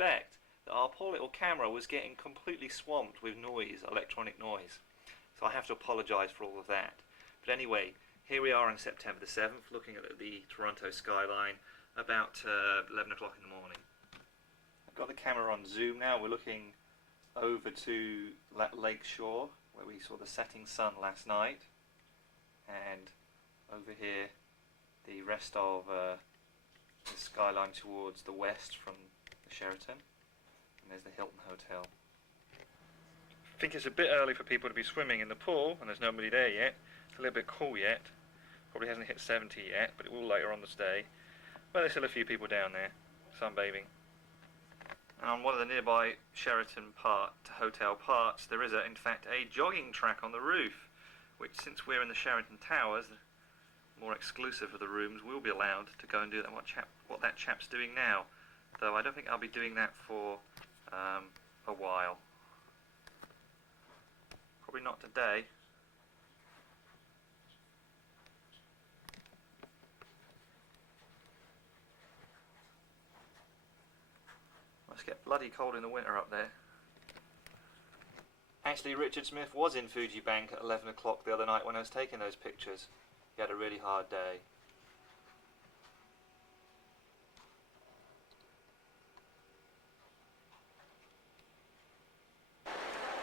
suspect that our poor little camera was getting completely swamped with noise, electronic noise. So I have to apologise for all of that. But anyway, here we are on September the 7th, looking at the Toronto skyline about 11 o'clock in the morning. I've got the camera on zoom now. We're looking over to Lake Shore, where we saw the setting sun last night. And over here, the rest of the skyline towards the west from the Sheraton. And there's the Hilton Hotel. I think it's a bit early for people to be swimming in the pool, and there's nobody there yet. It's a little bit cool yet. Probably hasn't hit 70 yet, but it will later on this day. But there's still a few people down there, sunbathing. And on one of the nearby Sheraton hotel parts, there is, in fact, a jogging track on the roof, which, since we're in the Sheraton Towers, more exclusive of the rooms, we'll be allowed to go and do that. What that chap's doing now. Though I don't think I'll be doing that for a while. Probably not today. Must get bloody cold in the winter up there. Actually, Richard Smith was in Fuji Bank at 11 o'clock the other night when I was taking those pictures. He had a really hard day.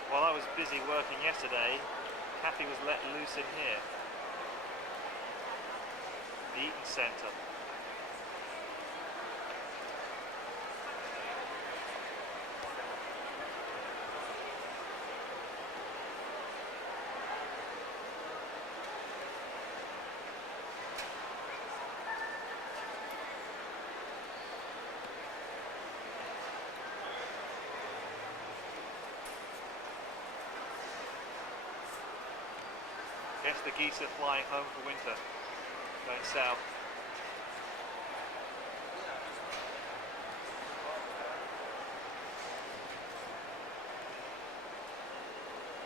While I was busy working yesterday, Kathy was let loose in here. The Eaton Centre. Guess the geese are flying home for winter, going south.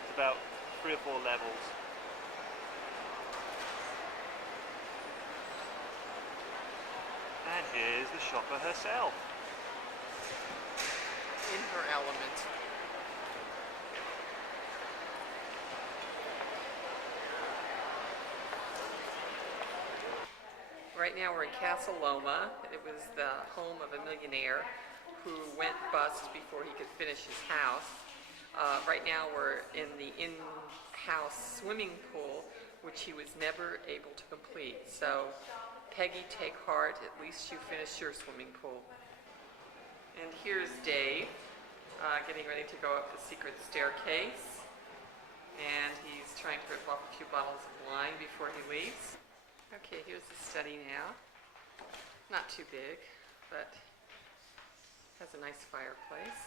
It's about 3 or 4 levels. And here's the shopper herself. In her element. Right now we're in Casa Loma. It was the home of a millionaire who went bust before he could finish his house. Right now we're in the in-house swimming pool, which he was never able to complete. So, Peggy, take heart. At least you finished your swimming pool. And here's Dave getting ready to go up the secret staircase. And he's trying to rip off a few bottles of wine before he leaves. Okay, here's the study now. Not too big, but has a nice fireplace.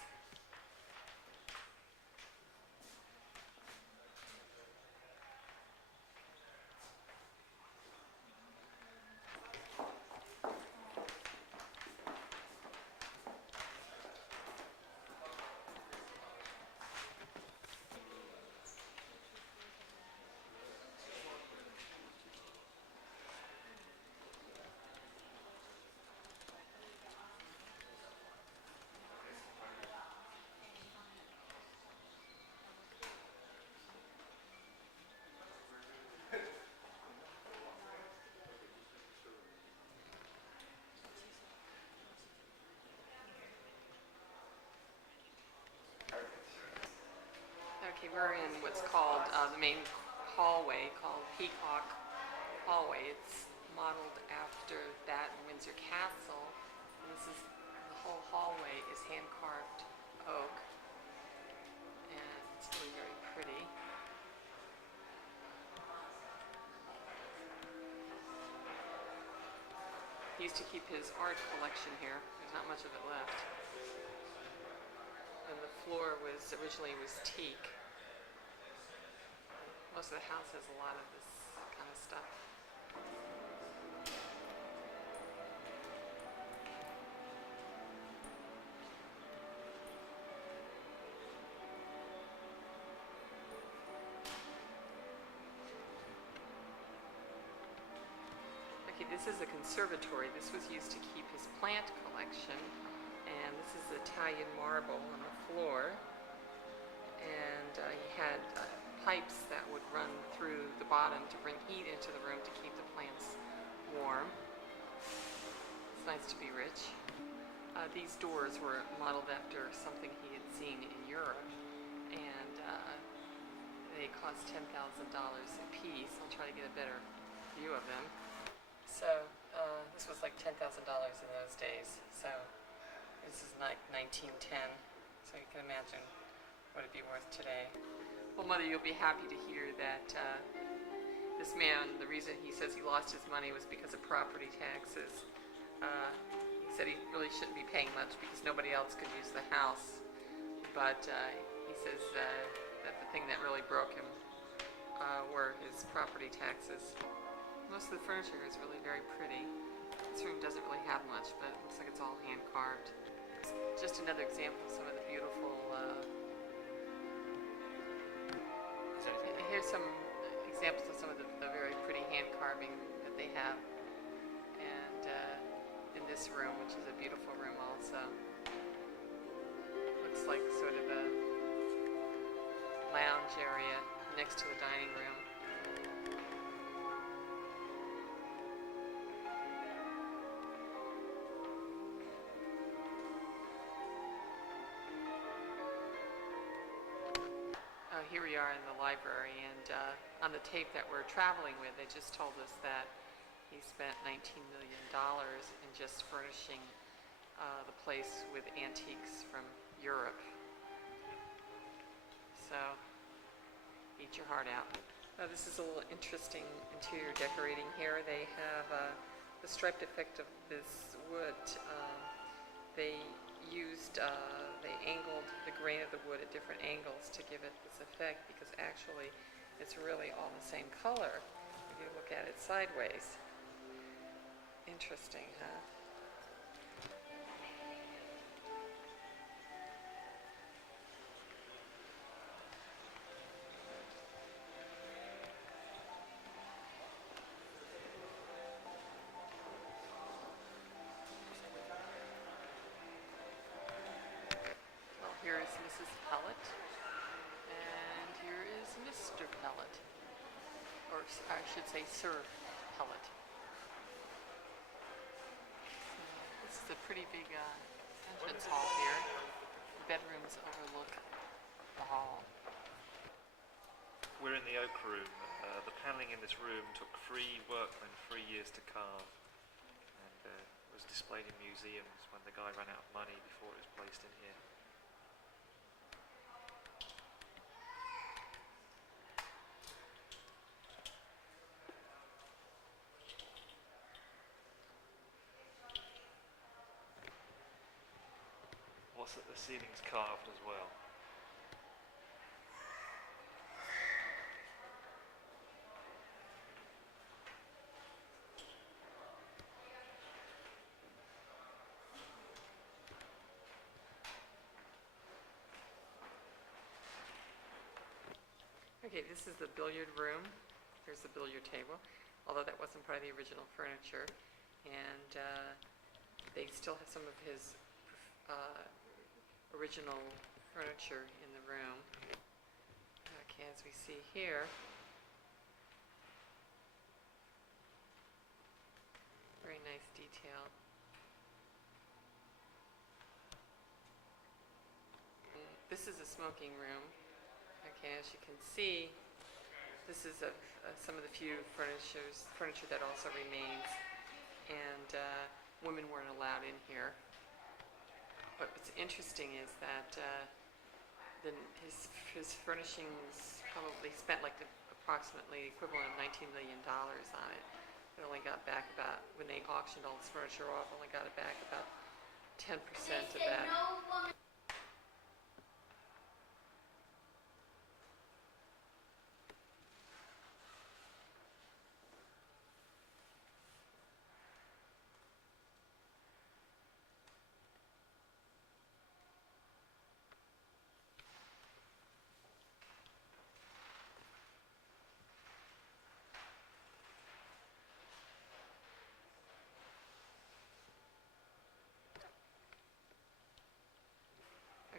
Okay, we're in what's called the main hallway, called Peacock Hallway. It's modeled after that in Windsor Castle. And this is, the whole hallway is hand-carved oak. And it's really very pretty. He used to keep his art collection here. There's not much of it left. And the floor was originally teak. Most of the house has a lot of this kind of stuff. Okay, this is a conservatory. This was used to keep his plant collection, and This is Italian marble on the floor, and he had pipes that would run through the bottom to bring heat into the room to keep the plants warm. It's nice to be rich. These doors were modeled after something he had seen in Europe, and they cost $10,000 a piece. I'll try to get a better view of them. So this was like $10,000 in those days. So this is like 1910. So you can imagine what it'd be worth today. Well, Mother, you'll be happy to hear that this man, the reason he says he lost his money was because of property taxes. He said he really shouldn't be paying much because nobody else could use the house. But he says that the thing that really broke him were his property taxes. Most of the furniture is really very pretty. This room doesn't really have much, but it looks like it's all hand carved. Just another example of some of the beautiful. Here's some examples of some of the very pretty hand carving that they have, and in this room, which is a beautiful room also. Looks like sort of a lounge area next to the dining room. Here we are in the library, and on the tape that we're traveling with, they just told us that he spent $19 million in just furnishing the place with antiques from Europe. So, eat your heart out. This is a little interesting interior decorating here. They have the striped effect of this wood. They angled the grain of the wood at different angles to give it this effect, because actually it's really all the same color if you look at it sideways. Interesting, huh? Here is Mrs. Pellet, and here is Mr. Pellet, or I should say Sir Pellet. So this is a pretty big entrance hall here. The bedrooms overlook the hall. We're in the oak room. The panelling in this room took 3 workmen 3 years to carve, and was displayed in museums when the guy ran out of money before it was placed in here. That the ceiling's carved as well. Okay, this is the billiard room. There's the billiard table, although that wasn't part of the original furniture. And they still have some of his original furniture in the room. Okay, as we see here, very nice detail. This is a smoking room. Okay, as you can see, this is some of the few furniture that also remains, and women weren't allowed in here. But what's interesting is that his furnishings probably spent like approximately the equivalent of $19 million on it. They only got back about, when they auctioned all this furniture off, only got it back about 10% of that.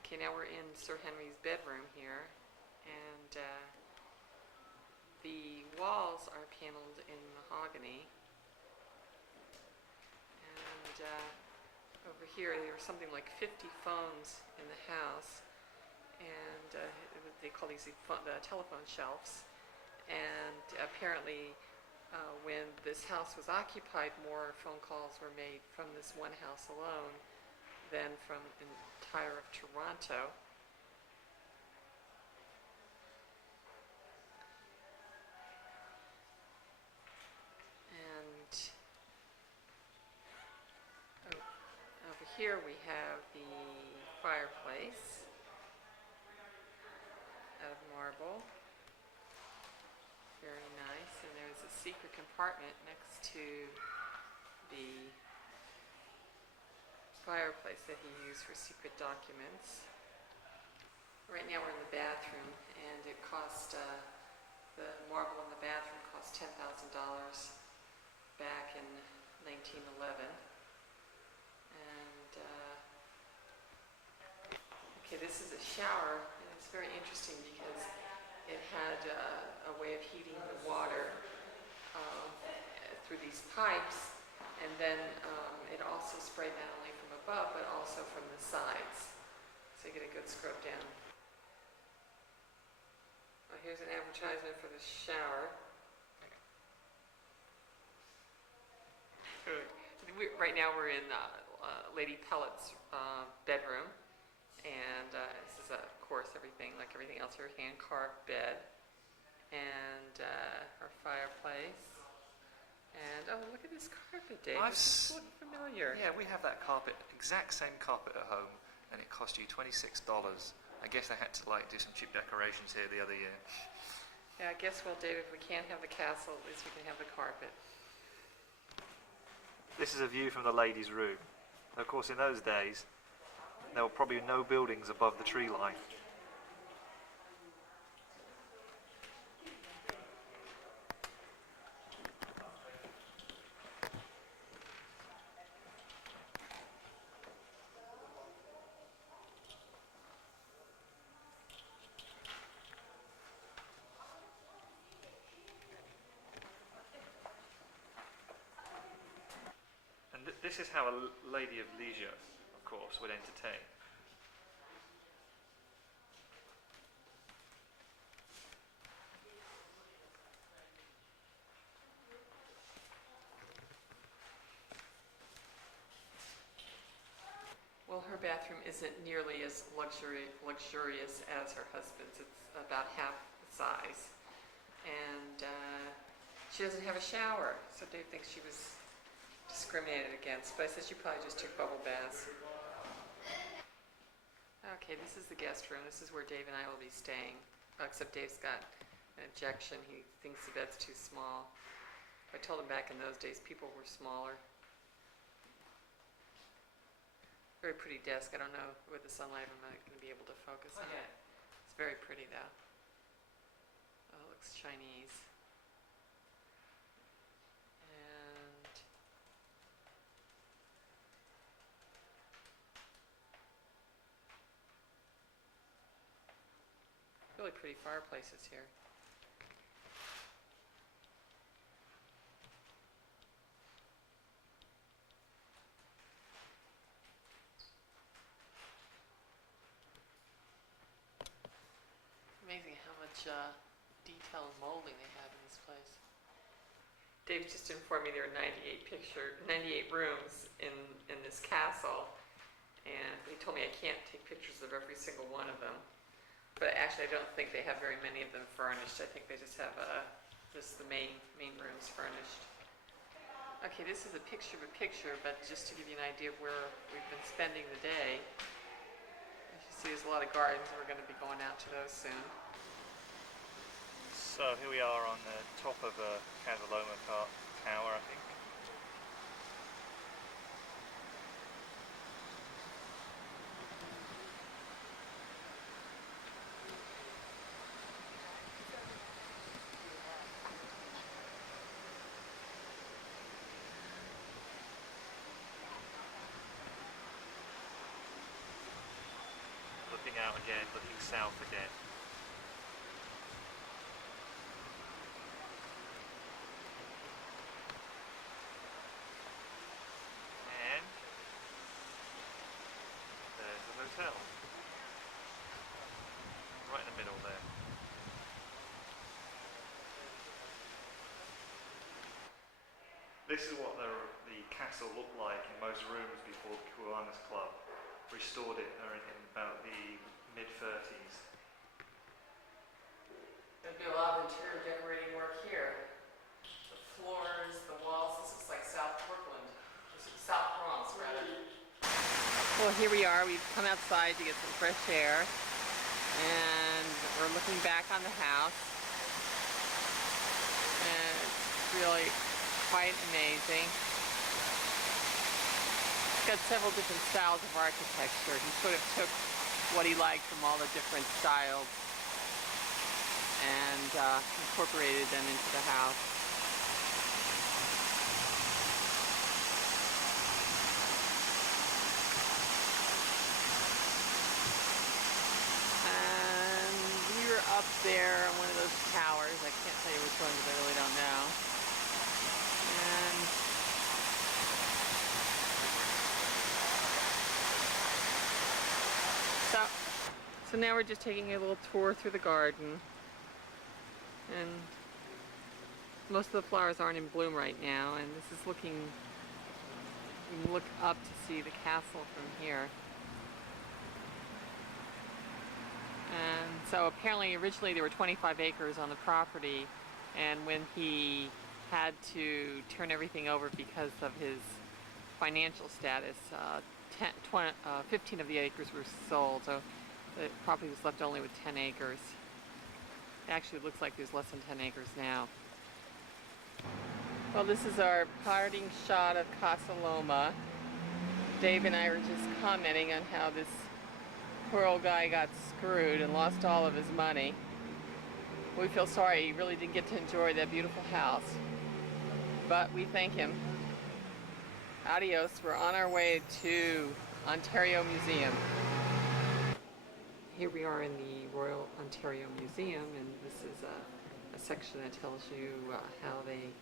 Okay, now we're in Sir Henry's bedroom here, and the walls are paneled in mahogany, and over here there are something like 50 phones in the house, and they call these the telephone shelves, and apparently when this house was occupied, more phone calls were made from this one house alone than from the entire of Toronto. And over here we have the fireplace out of marble. Very nice. And there's a secret compartment next to the fireplace that he used for secret documents. Right now we're in the bathroom, and it cost, the marble in the bathroom cost $10,000 back in 1911. And, okay, this is a shower, and it's very interesting because it had a way of heating the water through these pipes, and then it also sprayed not only from above but also from the sides, so you get a good scrub down. Oh, here's an advertisement for the shower. Right now we're in Lady Pellet's bedroom, and this is of course everything like everything else here, hand-carved bed, and our fireplace. And oh, look at this carpet, Dave. This looks familiar. Yeah, we have that carpet, exact same carpet at home, and it cost you $26. I guess they had to do some cheap decorations here the other year. Yeah, I guess, well, Dave, if we can't have the castle, at least we can have the carpet. This is a view from the ladies' room. Of course, in those days, there were probably no buildings above the tree line. This is how a lady of leisure, of course, would entertain. Well, her bathroom isn't nearly as luxurious as her husband's. It's about half the size. And she doesn't have a shower, so Dave thinks she was discriminated against, but I said she probably just took bubble baths. Okay, this is the guest room. This is where Dave and I will be staying. Except Dave's got an objection. He thinks the bed's too small. I told him back in those days people were smaller. Very pretty desk. I don't know with the sunlight I'm not going to be able to focus on it. It's very pretty though. Oh, it looks Chinese. Really pretty fireplaces here. Amazing how much detailed molding they have in this place. Dave just informed me there are 98 rooms in this castle, and he told me I can't take pictures of every single one of them. But actually, I don't think they have very many of them furnished. I think they just have just the main rooms furnished. Okay, this is a picture, but just to give you an idea of where we've been spending the day. As you see, there's a lot of gardens, and we're going to be going out to those soon. So here we are on the top of a Casaloma tower, I think. out again, looking south again. And there's the hotel. Right in the middle there. This is what the castle looked like in most rooms before the Kiwanis Club restored it in about the mid-30s. There'd be a lot of interior decorating work here. The floors, the walls, this looks like South Brooklyn, or South Bronx rather. Well, here we are. We've come outside to get some fresh air, and we're looking back on the house, and it's really quite amazing. It's got several different styles of architecture. He sort of took what he liked from all the different styles and incorporated them into the house. And we were up there on one of those towers. I can't tell you which one because I really don't know. And so now we're just taking a little tour through the garden, and most of the flowers aren't in bloom right now, and this is looking, you can look up to see the castle from here. And so apparently originally there were 25 acres on the property, and when he had to turn everything over because of his financial status, 15 of the acres were sold, so the property was left only with 10 acres. It actually looks like there's less than 10 acres now. Well, this is our parting shot of Casa Loma. Dave and I were just commenting on how this poor old guy got screwed and lost all of his money. We feel sorry, he really didn't get to enjoy that beautiful house. But we thank him. Adios, we're on our way to Ontario Museum. Here we are in the Royal Ontario Museum, and this is a section that tells you how they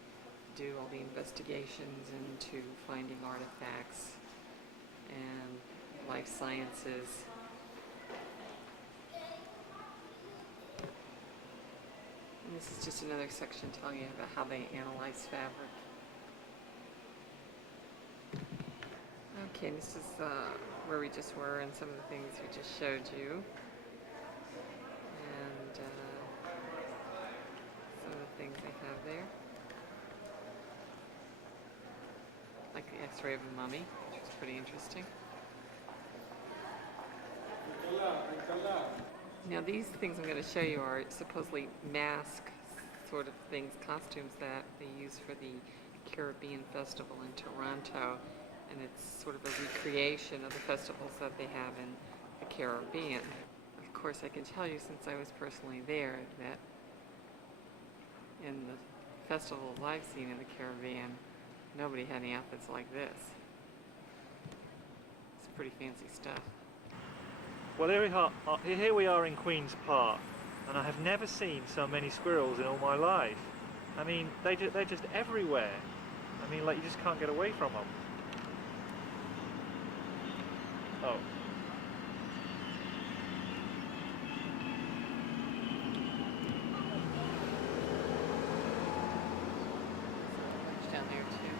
do all the investigations into finding artifacts and life sciences. And this is just another section telling you about how they analyze fabric. Okay, this is where we just were and some of the things we just showed you. And some of the things they have there. Like the x-ray of a mummy, which was pretty interesting. Now these things I'm going to show you are supposedly mask sort of things, costumes that they use for the Caribbean Festival in Toronto. And it's sort of a recreation of the festivals that they have in the Caribbean. Of course, I can tell you, since I was personally there, that in the festivals I've seen in the Caribbean, nobody had any outfits like this. It's pretty fancy stuff. Well, here we are in Queen's Park, and I have never seen so many squirrels in all my life. I mean, they're just everywhere. I mean, like, you just can't get away from them. Oh. Down there too.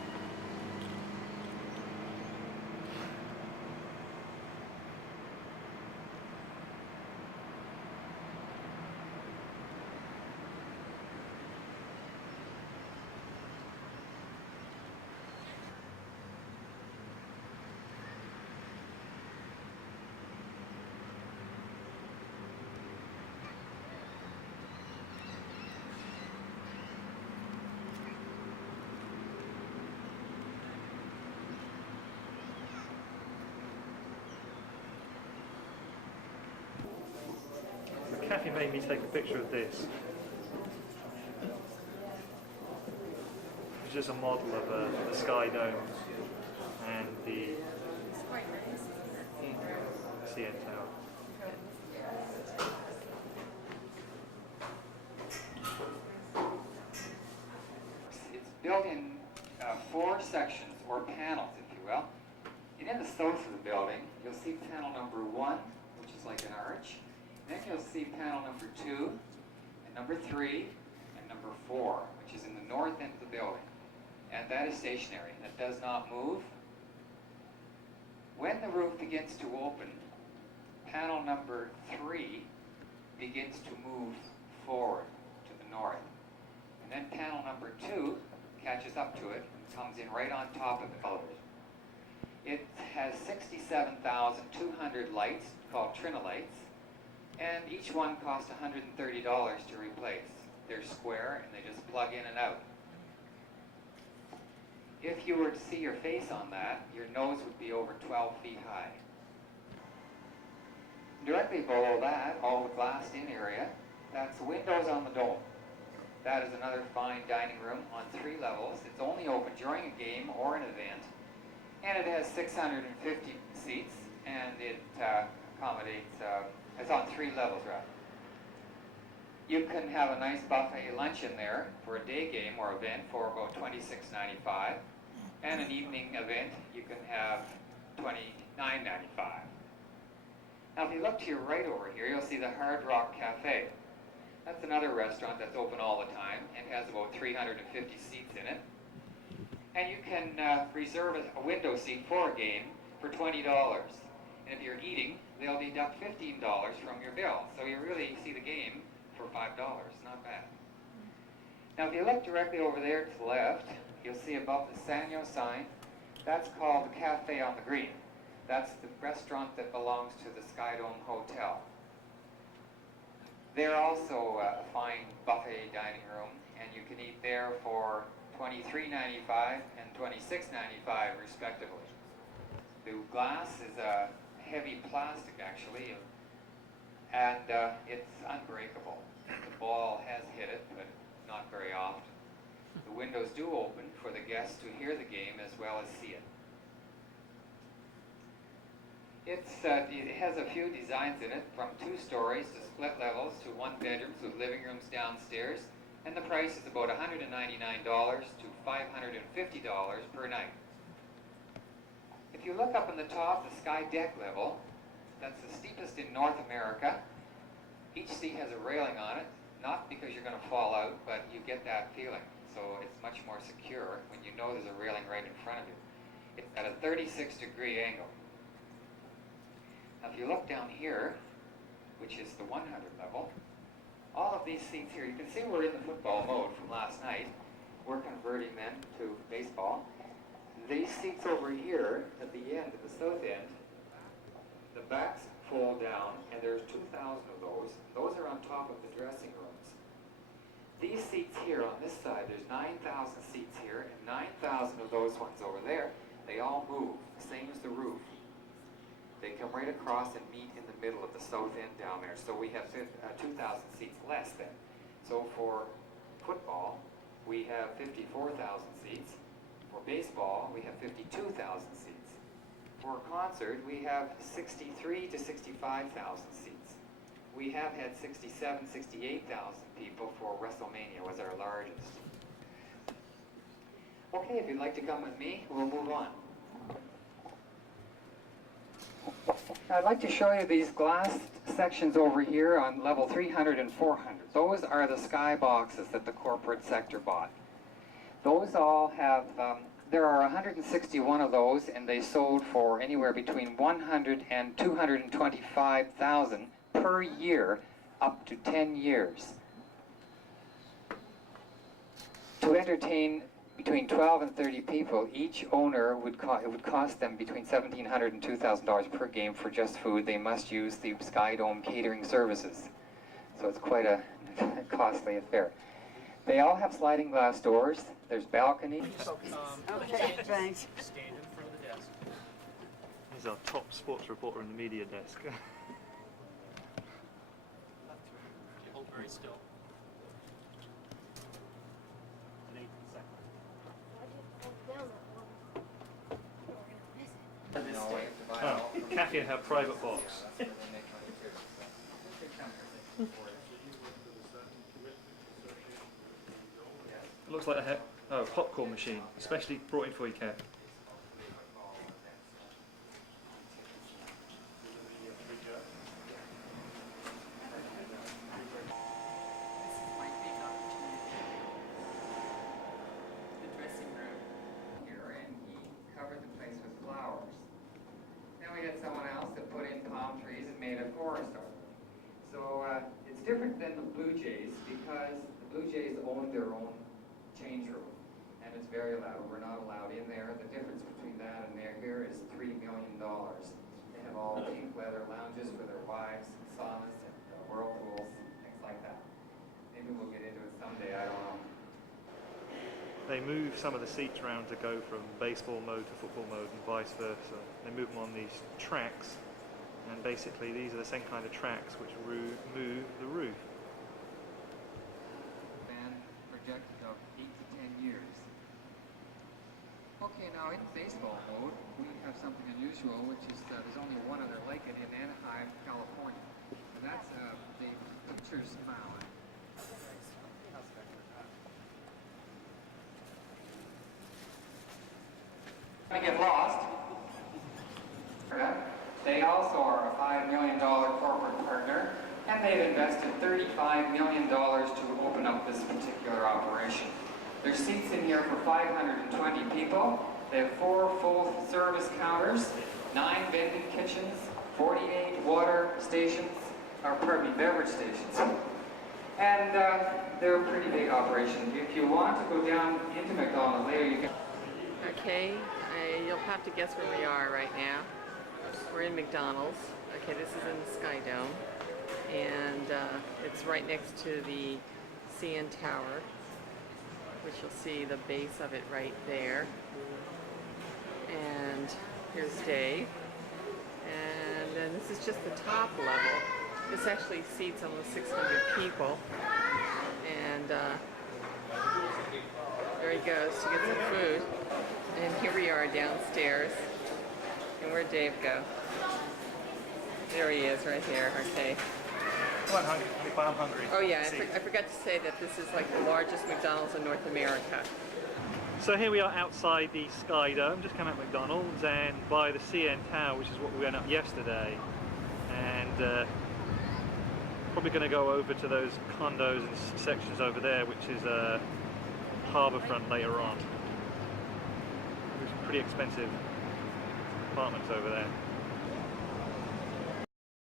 Kathy made me take a picture of this. It's just a model of the Sky Dome and the It's quite nice, isn't it? CN Tower. built in 4 sections, or panels, if you will. And in the south of the building, you'll see panel number 1, which is like an arch. Then you'll see panel number 2, and number 3, and number 4, which is in the north end of the building. And that is stationary, and it does not move. When the roof begins to open, panel number 3 begins to move forward to the north. And then panel number 2 catches up to it and comes in right on top of it. It has 67,200 lights called trinolights, and each one costs $130 to replace. They're square and they just plug in and out. If you were to see your face on that, your nose would be over 12 feet high. Directly below that, all the glassed-in area, that's windows on the dome. That is another fine dining room on 3 levels. It's only open during a game or an event, and it has 650 seats, and it accommodates, it's on 3 levels rather. You can have a nice buffet lunch in there for a day game or event for about $26.95, and an evening event you can have $29.95. Now if you look to your right over here, you'll see the Hard Rock Cafe. That's another restaurant that's open all the time and has about 350 seats in it. And you can reserve a window seat for a game for $20. And if you're eating, they'll deduct $15 from your bill. So you really see the game for $5, not bad. Now if you look directly over there to the left, you'll see above the Sanyo sign, that's called the Cafe on the Green. That's the restaurant that belongs to the Skydome Hotel. They're also a fine buffet dining room, and you can eat there for $23.95 and $26.95 respectively. The glass is a heavy plastic actually, and it's unbreakable. The ball has hit it, but not very often. The windows do open for the guests to hear the game as well as see it. It has a few designs in it, from 2 stories to split levels to 1 bedrooms with living rooms downstairs, and the price is about $199 to $550 per night. If you look up on the top, the sky deck level, that's the steepest in North America. Each seat has a railing on it, not because you're going to fall out, but you get that feeling. So it's much more secure when you know there's a railing right in front of you. It's at a 36-degree angle. Now if you look down here, which is the 100 level, all of these seats here, you can see we're in the football mode from last night. We're converting them to baseball. These seats over here at the end, at the south end, the backs fold down, and there's 2,000 of those. Those are on top of the dressing rooms. These seats here on this side, there's 9,000 seats here, and 9,000 of those ones over there, they all move, same as the roof. They come right across and meet in the middle of the south end down there. So we have 2,000 seats less then. So for football, we have 54,000 seats. For baseball, we have 52,000 seats. For a concert, we have 63 to 65,000 seats. We have had 67, 68,000 people for WrestleMania was our largest. Okay, if you'd like to come with me, we'll move on. Now, I'd like to show you these glass sections over here on level 300 and 400. Those are the sky boxes that the corporate sector bought. Those all have, there are 161 of those, and they sold for anywhere between 100 and 225,000 per year, up to 10 years. To entertain between 12 and 30 people, each owner it would cost them between $1,700 and $2,000 per game for just food. They must use the Skydome catering services. So it's quite a costly affair. They all have sliding glass doors. There's balconies. Okay, thanks. Stand in front of the desk. He's our top sports reporter in the media desk. You hold very still. And 8 seconds. Oh, Kathy and her private box. Looks like a oh, a popcorn machine, especially brought in for you, Ken. This is my big opportunity. The dressing room. Here, and he covered the place with flowers. Then we had someone else that put in palm trees and made a forest art. So it's different than the Blue Jays because the Blue Jays own their own change room, and it's very loud. We're not allowed in there. The difference between that and here is $3 million. They have all pink leather lounges for their wives, saunas, and whirlpools, things like that. Maybe we'll get into it someday. I don't know. They move some of the seats around to go from baseball mode to football mode and vice versa. They move them on these tracks, and basically these are the same kind of tracks which move the roof. Span projected of 8 to 10 years. Okay, now in baseball mode, we have something unusual, which is there's only one other like it in Anaheim, California. And that's the pitcher's mound. I get lost. They also are a $5 million corporate partner, and they've invested $35 million to open up this particular operation. There's seats in here for 520 people. They have 4 full-service counters, 9 vending kitchens, 48 water stations, or pardon me, beverage stations. And they're a pretty big operation. If you want to go down into McDonald's later, you can. Okay, you'll have to guess where we are right now. We're in McDonald's. Okay, this is in the Sky Dome, and it's right next to the CN Tower, which you'll see the base of it right there. And here's Dave, and then this is just the top level. This actually seats almost 600 people, and there he goes to get some food. And here we are downstairs. And where'd Dave go? There he is, right here. Okay. Come on, hungry. I'm hungry. Oh yeah, I forgot to say that this is like the largest McDonald's in North America. So here we are outside the Sky Dome, just come out of McDonald's, and by the CN Tower, which is what we went up yesterday. And probably going to go over to those condos and sections over there, which is harbourfront later on. There's pretty expensive apartments over there.